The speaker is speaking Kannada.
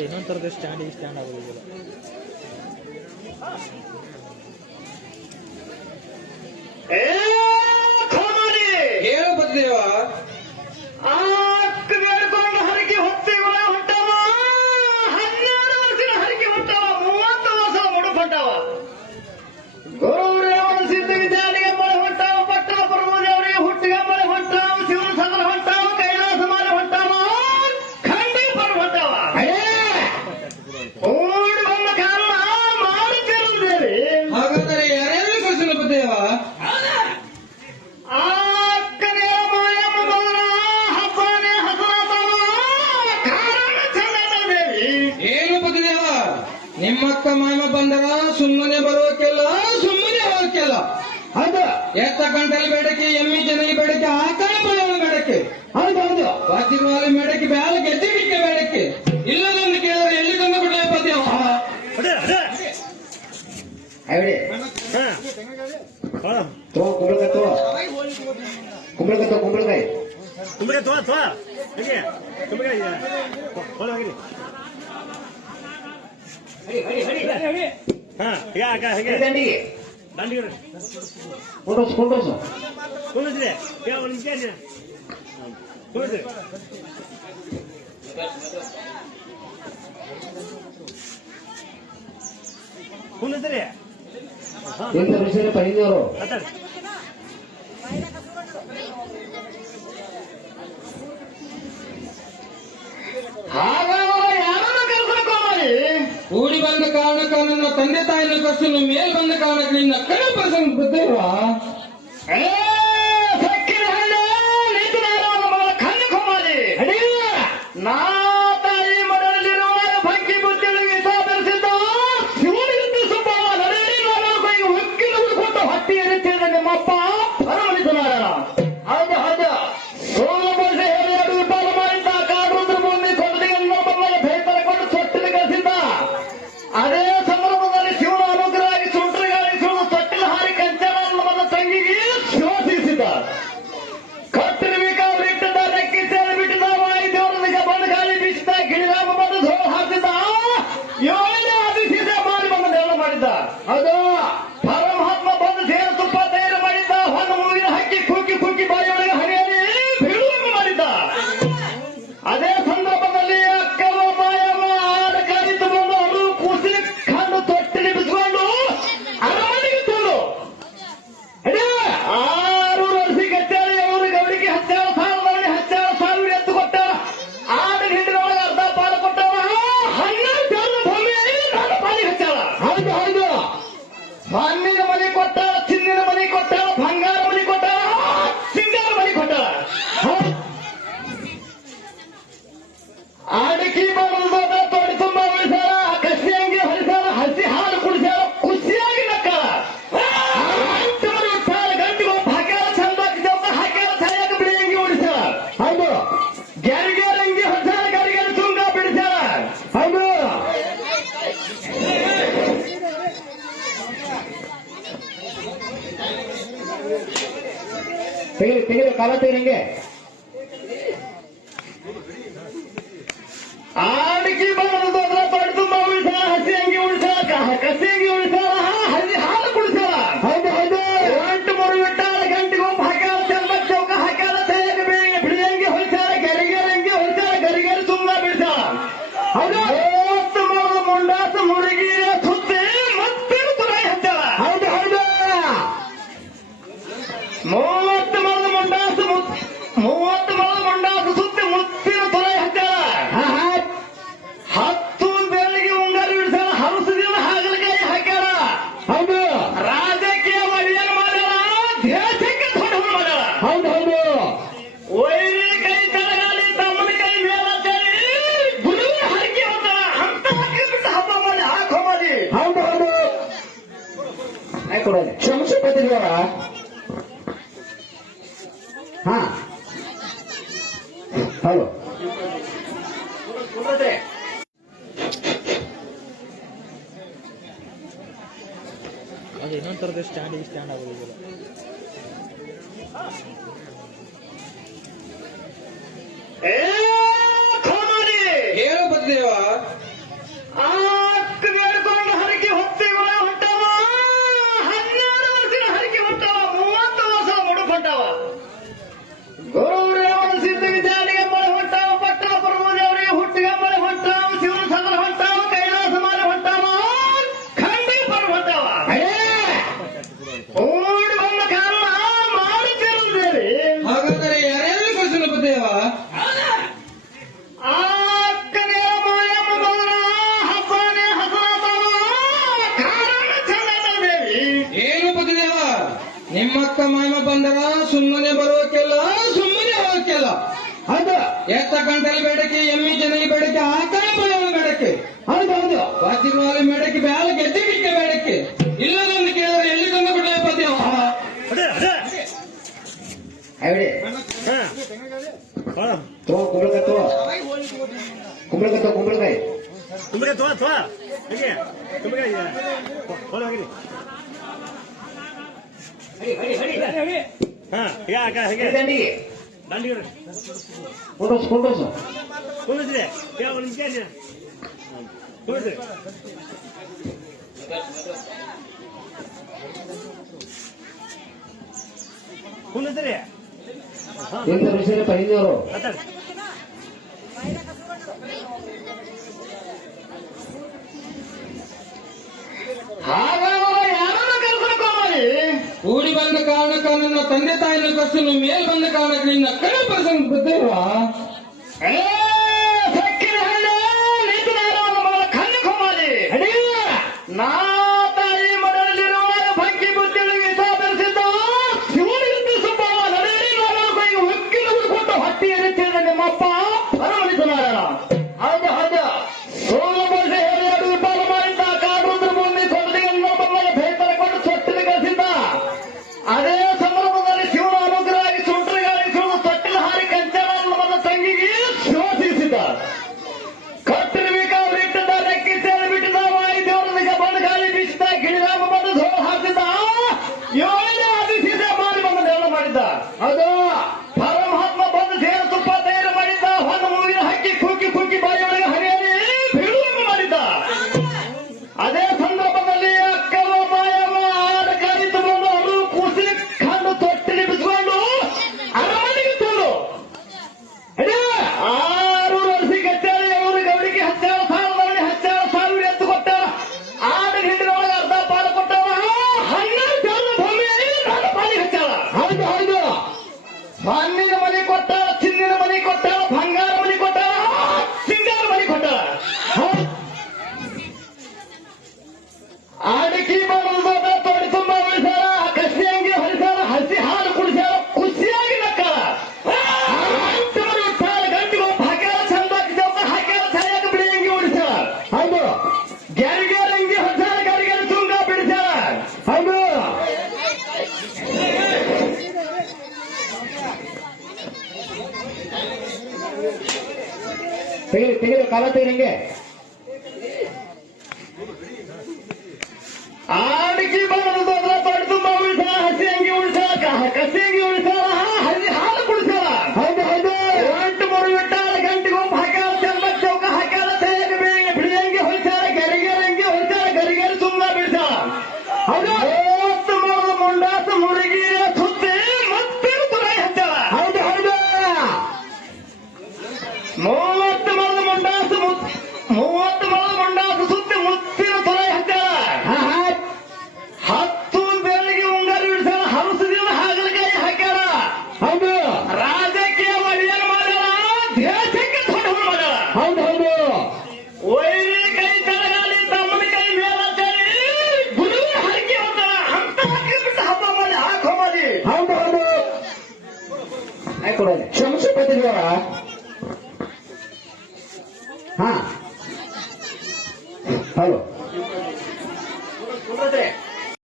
ಅದು ಇನ್ನೊಂದು ಥರದ ಸ್ಟ್ಯಾಂಡ್ ಆಗೋದಿಲ್ಲ. ಹೇಳು ಬದ್ದೇವ ಬೇಡ್ಕೊಂಡು ಹರಕೆ ಹೊತ್ತಿವ ಹೊಂಟವ, 12 ವರ್ಷದ ಹರಕೆ ಹೊಂಟವ, 30 ವರ್ಷದ ಮುಡುಪು ಹೊಂಟವ. ಗೌರವ ಸಿದ್ಧ ವಿದ್ಯಾನಿಗೆ ಮಳೆ ಹೊಂಟಾವ, ಪಟ್ಟಣ ಪರಮದೇವರಿಗೆ ಹುಟ್ಟಿಗೆ ಮಳೆ ಹೊಂಟಾವ, ಶಿವನ ಸದನ ಹೊಂಟಾವ, ಕೈಲಾಸ ಮಾಲೆ ಹೊಂಟಾವ, ಖಂಡಿ ಪರ ಹೊಂಟಾವ. ಓಡಿ ಬಂದ ಕಾರಣ ಮಾಡುತ್ತಿರುವುದೇರಿ. ಹಾಗಾದರೆ ಯಾರ್ಯಾರು ಕಳಿಸಲು ಬದ್ದೇವ? ನಿಮ್ಮಕ್ಕ ಮಾಮ ಬಂದರ ಸುಮ್ಮನೆ ಬರೋಕೆಲ್ಲ, ಸುಮ್ಮನೆ ಹೋಗಕ್ಕೆಲ್ಲ. ಹೌದು, ಎತ್ತ ಗಂಟಲಿ ಬೇಡಕ್ಕೆ, ಎಮ್ಮಿ ಜನಗೆ ಬೇಡಕ್ಕೆ, ಆಕಳ ಬಲವನ ಬೇಡಕ್ಕೆ. ಹೌದೌದು, ಬಾತಿವಾಲ ಬೇಡಕ್ಕೆ, ಬ್ಯಾಲ ಗೆದ್ದಿಡಿಕೆ ಬೇಡಕ್ಕೆ. ಇಲ್ಲದೊಂದು ಕೇಳಿದ್ರೆ ಎಲ್ಲಿ ತಂದು ಬಿಡಲೇ ಬದ್ದೇವ? ಕುಂಬಳಕಾಯಿ ಪೈದವರು ಕೂಡಿ ಬಂದ ಕಾರಣಕ್ಕ ನನ್ನ ತಂದೆ ತಾಯಿನ ಕರ್ಸಲು ಮೇಲ್ ಬಂದ ಕಾರಣಕ್ಕೆ ನಿನ್ನ ಕಡೆ ಪರ್ಸಂಗ್ ಬದ್ದೇವ? ನಾ ತಾಯಿ ಮಡಲಿರುವ ಭಂಗಿ ಬುದ್ಧಿಗಳಿಗೆ ಸಾಧರಿಸಿದ್ದ ಶಿವನಿಗೆ ಸುಬ್ಬವ ನಡೆಯಲಿ ಉಕ್ಕಿನ ಉಳ್ಕೊಟ್ಟು ಹಟ್ಟಿಯಲ್ಲಿ ತಿಳಿದ ನಿಮ್ಮಪ್ಪ ಪರಮನಿತನಾರಾಯಣ. ಹೌದು ಹೌದು, ಸೋಲು ಬಳಸಿ ಹೇಳಿ ಅದು ವಿಪಾಲ ಮಾಡಿದ್ದ, ಕಾಡುದ್ರ ಭೂಮಿ ಕೊಂಡಲಿಯನ್ನು ಬಂದಾಗ ಭೇತರಕೊಂಡು ಸೊಟ್ಟಿನ ಕಳಿಸಿದ್ದ. ಅದೇ ಸಂದರ್ಭದಲ್ಲಿ ಶಿವನ ಅನುಗ್ರಹ ಆಗಿ ಸುಂಟರಿಗಾಗಿ ಶಿವನ ತೊಟ್ಟಿನ ಹಾರಿ ಕಂಚನ ಬಂದ ತಂಗಿಗೆ ಶಿವ ಸಿಗಿಸಿದ್ದ. ಕಟ್ಟಿರಬೇಕಾದ್ರೆ ಇಟ್ಟಿದ್ದ, ನೆಕ್ಕಿ ಸೇರಿ ಬಿಟ್ಟಿದ್ದ, ವಾಯಿ ದೇವರನಿಗೆ ಬಂದು ಗಾಳಿ ಬೀಸಿದ್ದ, ಗಿಳಿರಾಮ ಬಂದು ಧೋಳು ಹಾಕಿದ್ದ, ಯೋಗನೇ ಆದಿಸಿದ ಮಾಡಿ ಬಂದು ನೆರಳು ಮಾಡಿದ್ದ. ಅದು ಪರಮಾತ್ಮ ಬಂದು ಸೇರು ತುಪ್ಪ ತಯಾರು ಮಾಡಿದ್ದ, ಹೊನ್ನು ಮೂಗಿನ ಹಕ್ಕಿ ಕೂಕಿ ಕೂಕಿ ಬಾಯಿಯೊಳಗೆ ಹರಿಯಲಿ ಬೀಳುವಂಗೆ ಮಾಡಿದ್ದ. ಅದೇ ಸಂದರ್ಭದಲ್ಲಿ ಅಕ್ಕವ ಮಾಯವ ಆಡ ಕಲಿತು ಬಂದು ಅವರು ಕೂಸಿನ ಕಂಡು ತೊಟ್ಟಿಲಿ ಬಿಸಿಕೊಂಡು ಅರಮನೆಗೆ ತಂದು 6 ವರ್ಷ ಗಟ್ಟೇಳಿ ಅವರು ಗೌಡಿಗೆ 10,000 10,000 ಎತ್ತು ಕೊಟ್ಟಾರ. ಆಡ ಹಿಂಡಿನೊಳಗೆ ಅರ್ಧ ಪಾಲು ಕೊಟ್ಟವ, 12,000 ಭೂಮಿ ನನ್ನ ಪಾಲಿಗೆ ಹಚ್ಚಾಳ. ಹೌದು ಹೌದು, ಮಣ್ಣಿನ ಮನೆ ಕೊಟ್ಟಾಳ, ಚಿನ್ನಿನ ಮನೆ ಕೊಟ್ಟಾಳ, ಬಂಗಾರ ಮನೆ ಕೊಟ್ಟಾಳ, ಸಿಂಗಾರ ಮನೆ ಕೊಟ್ಟಾಳ. ಆಡಕಿ ಬಂದ ತೋಡಿ ತುಂಬ ಉಳಿಸಾರ, ಕಸಿ ಅಂಗಿ ಹೊಲಿಸಾರ, ಹಸಿ ಹಾಲು ಕುಡಿಸಾರ, ಖುಷಿಯಾಗಿ ನಕ್ಕಾಳ. ಗಂಟಿಗೆ ಹಾಕ್ಯಾರ, ಚಂದಾಗಿ ಜೌಕ ಹಾಕ್ಯಾರ, ಸರಿಯಾಗಿ ಬಿಳಿ ಅಂಗಿ ಉಡಿಸಾರ. ಹೌದು, ಗ್ಯಾರಿಗೇರ ಅಂಗಿ ಹೊಲಿಸಾರ, ಗ್ಯಾರಿಗೇರ ತುಂಗ ಬಿಡಿಸಾರ. ಹೌದು, ತೆಗೆದು ಕಾಲ ತೆಗೆ. ಆಡಿಕೆ ಬಂದ ತೊಡೆ ತುಂಬ ಉಳಿಸಾರ, ಹಸಿ ಅಂಗಿ ಉಳಿಸಾರ, ಕಸಿ ಅಂಗಿ ಉಳಿಸಾರ, ಹಸಿ ಹಾಲು ಕುಡಿಸಾರ. ಹೌದು ಹೌದು, 8 ಬಿಟ್ಟಾರ, ಗಂಟಿಗೆ ಒಬ್ಬ ಹಾಕ್ಯಾರ, ಚಂದ ಚೌಕ ಹಾಕ್ಯಾರ, ಸರಿಯಾಗಿ ಬಿಳಿ ಅಂಗಿ ಹೊಲಿಸಾರ, ಗರಿಗೇರ ಅಂಗಿ ಹೊಲಿಸಾರ, ಗರಿಗೇರ ತುಂಬ ಬಿಡಿಸಾರ. ಹೌದು, 30 ಮುಂಡಾಸ ಮುರುಗಿಯ ಸುತ್ತಿ ಮತ್ತೆ ತುರಾಯಿ ಹಚ್ಚಾರ. ಹೌದು ಹೌದು, 30 ಮುಂಡಾಸ ಸುತ್ತಿ ಮುತ್ತಿನ ತುರಾಯಿ ಹಚ್ಚಾರ. 10 ಬೆಳಿಗ್ಗೆ ಉಂಗಾರಿ ಬಿಡಿಸಾರ, ಹಲಸದಿಂದ ಹಾಗಲಕಾಯಿ ಹಾಕ್ಯಾರ. ಹೌದು, ರಾಜಕೀಯ ಏನು ಮಾಡ್ಯಾರ, ದೇಶಕ್ಕೆ ದೊಡ್ಡ ಮಾಡ್ಯಾರ. ಹೌದು ಹೌದು, ವೈರಿ ಕೈ ತಲಗಾಲಿ, ತಮ್ಮನ ಕೈ ಮೇಲಾಚಾರಿ, ಗುರುವಿನ ಹರಕೆ ಹೋಗ್ತಾರ ಅಂತ ಹಾಕಿಬಿಟ್ಟು ಹಬ್ಬ ಮಾಡಿ ಹಾಕೋಬಾರಿ. ಹೌದು ಹೌದು, ಆಯ್ಕೊಡೋದು ಶಂಶಪತಿಯವರ. ಹಾ ಹಲೋ, ಅದು ಇನ್ನೊಂದು ಥರದ ಸ್ಟ್ಯಾಂಡ್ ಆಗೋದಿಲ್ಲ. ಹೇಳು ಬದ್ದೇವ? ಎತ್ತ ಗಂಟಲು ಬೇಡಕ್ಕೆ ಎಮ್ಮಿ ಜನಲಿ ಬೇಡಕ್ಕೆ ಆಕಳ ಬಯಲು ಬೇಡಕ್ಕೆ ಹೌದೌದು ವಾಚಿರುವಾಲಿ ಬೇಡಕ್ಕೆ ಬ್ಯಾಲ ಗೆದ್ದೆ ಬಿಕ್ಕೆ ಬೇಡಕ್ಕೆ ಇಲ್ಲದೊಂದು ಕೇಳಿದ್ರೆ ಎಲ್ಲಿ ತಂದು ಬಿಟ್ಟೆ ಪದ್ಯ ಕುಂಬಳಕಾಯಿ ಐನೂರು ಕೂಡಿ ಬಂದ ಕಾರಣಕ್ಕ ನನ್ನ ತಂದೆ ತಾಯಿನ ಕರ್ಸನು ಮೇಲ್ ಬಂದ ಕಾರಣಕ್ಕೆ ನಿನ್ನ ಕಡೆ ಪರ್ಸನ್ ಗೊತ್ತಿಲ್ವಾ ನಾ ತಾಯಿ ಮಡಲಿರುವ ಭಂಗಿ ಬುದ್ಧಿಗಳಿಗೆ ಸಾಧಿಸಿದ್ದ ಶಿವನಿಂದ ಸುಬ್ಬ ನಡೆಯಲಿ ನಾನು ಉಕ್ಕಿನ ಉಳ್ಕೊಂಡು ಹಟ್ಟಿಯಲ್ಲಿ ತಿಳಿದ ನಿಮ್ಮಪ್ಪ ಅರಮಣಿಸಲಾರ ಹೌದು ಹೌದು ಸೋಲು ವರ್ಷ ಹೇಳಿ ಅದು ವಿಫಲ ಮಾಡಿದ್ದ ಕಾಡುದ್ರ ಭೂಮಿ ಸೊಂದಿಗೆಲ್ಲ ಬಮ್ಮಲೆ ಬೇತರ ಕೊಂಡು ಸೊಟ್ಟಿನ ಕಳಿಸಿದ್ದ ಅದೇ ಸಂದರ್ಭದಲ್ಲಿ ಶಿವನ ಅನುಗ್ರಹ ಆಗಿ ಸುಂಟ್ರಿಗಾಗಿ ಸುಳಿದು ತೊಟ್ಟಿನ ಹಾರಿ ಕಂಚನ ನನ್ನ ತಂಗಿಗೆ ಶಿವಸಿಸಿದ್ದ ಕಟ್ಟಿರಬೇಕಾಗಿಟ್ಟಿದ್ದ ನೆಕ್ಕಿ ಸೇರಿ ಬಿಟ್ಟಿದ್ದ ವಾಯು ದೇವರನಿಗೆ ಬಂದು ಗಾಳಿ ಬೀಸಿದ್ದ ಗಿಳಿರಾಮ ಬಂದು ಸೋಲು ಹಾಕಿದ್ದ ಏಳನೇ ಆದಿಸಿದ ಮಾಡಿ ಬಂದು ದೇವ ಮಾಡಿದ್ದ ಅದು ಪರಮಾತ್ಮ ಬಂದು ಸೇರು ತುಪ್ಪ ತಯಾರು ಮಾಡಿದ್ದ ಹೊನ್ನು ಮೂಗಿನ ಹಕ್ಕಿ ಕೂಕಿ ಕೂಕಿ ಬಾಯಿಯೊಳಗೆ ಹರಿಯಲಿ ಬೀಳುವಂತೆ ಮಾಡಿದ್ದ ಅದೇ ಸಂದರ್ಭದಲ್ಲಿ ಅಕ್ಕವ ಮಾಯವ ಆಡ ಕಾಯಿತು ಬಂದು ಅವರು ಕೂಸಿ ಕಂಡು ತೊಟ್ಟಿಲಿ ಬಿಸಿಕೊಂಡು ಅರಮನೆಗೆ ತಂದು 6 ವರ್ಷ ಕಚ್ಚಾಳಿ ಅವರು ಗೌರಿಗೆ 10,000 ಎತ್ತು ಕೊಟ್ಟಾರ ಆಡ ಹಿಂಡಿನೊಳಗೆ ಅರ್ಧ ಪಾಲು ಕೊಟ್ಟವ 12,000 ಭೂಮಿಯಲ್ಲಿ ನನ್ನ ಪಾಲಿಗೆ ಹಚ್ಚಾಳ ಹೌದು ಹೌದು ಮಣ್ಣಿನ ಮನೆ ಕೊಟ್ಟಾಳ ಚಿನ್ನಿನ ಮನೆ ಕೊಟ್ಟಾಳ ಬಂಗಾರ ಮನೆ ಕೊಟ್ಟಾಳ ಸಿಂಗಾರ ಮನೆ ಕೊಟ್ಟಾಳ ಆಡಿಕೆ ಮಾಡೋದು ದೊಡ್ಡ ತೋಡಿ ತುಂಬ ಉಳಿಸಾರ ಕಸಿ ಅಂಗಿ ಹೊಲಿಸಾರ ಹಸಿ ಹಾಲು ಕುಡಿಸಾರ ಖುಷಿಯಾಗಿ ನಕ್ಕಾಳ ಗಂಟಿಗೆ ಒಬ್ಬ ಹಾಕ್ಯಾರ ಚಂದಾಗಿ ಚೌಕ ಹಾಕ್ಯಾರ ಸರಿಯಾಗಿ ಬಿಳಿ ಅಂಗಿ ಉಡಿಸಾರ ಹೌದು ಗ್ಯಾರಿಗೇರ್ ಅಂಗಿ ಹೊಸಾರ ಗಾರಿಗೇರ್ ತುಂಗ ಬಿಡಿಸಾರ ಹೌದು ತೆಗೆದು ಕಾಲ ತೆಗಿರಂಗೆ ಆಡಿಕೆ ಮಾಡೋದು ದೊಡ್ಡ ತೋಡಿ ತುಂಬ ಉಳಿಸಾರ ಹಸಿ ಅಂಗಿ ಉಳಿಸಾರ ಕಸಿ ಅಂಗಿ ಉಳಿಸಾರ ಹಸಿ ಹಾಲು ಕುಡಿಸಾರ ಹೌದು ಹೌದು 8 ಬಿಟ್ಟಾರ ಗಂಟಿಗೆ ಒಬ್ಬ ಹಾಕ್ಯಾರ ಚಂದ ಚೌಕ ಹಾಕ್ಯಾರ ಸರಿಯಾಗಿ ಬಿಳಿ ಅಂಗಿ ಹೊಲಿಸಾರ ಗರಿಗೇರ್ ಅಂಗಿ ಹೊಲಿಸಾರ ಗರಿಗೇರ್ ತುಂಗ ಬಿಡಿಸಾರ ಹೌದು 30 ಮುಂಡಾಸು ಮುಳುಗಿಯ ಸುತ್ತಿ ಮತ್ತೆ ತುರಾಯಿ ಹಚ್ಚಾರ ಹೌದು ಹೌದು 30 ಮುಂಡಾಸು ಸುತ್ತಿ ಮುತ್ತಿನ ತುರಾಯಿ ಹಚ್ಚಾರ 10 ಬೆಳಗ್ಗೆ ಉಂಗಾರಿ ಬಿಡಿಸಾರ ಹಲಸದಿಂದ ಹಾಗಲಕಾಯಿ ಹಾಕ್ಯಾರ ಹೌದು ರಾಜಕೀಯ ಏನು ಮಾಡ್ಯಾರ ದೇಶಕ್ಕೆ ದೊಡ್ಡ ಮಾಡ್ಯಾರ ಹೌದು ಹೌದು ವೈರಿ ಕೈ ತರಗಾಲಿ ತಮ್ಮನ ಕೈ ಮೇಲಾಚಾರಿ ಗುರುವಿನ ಹರಕೆ ಹೋಗ್ತಾರ ಅಂತ ಹಾಕಿಬಿಟ್ಟು ಹಬ್ಬ ಮಾಡಿ ಹಾಕೋ ಮಾಡಿ ಹೌದು ಹೌದು ಆಯ್ಕೊಡೋದು ಶಂಶಪತಿಗಳ ಹಾ ಹಲೋ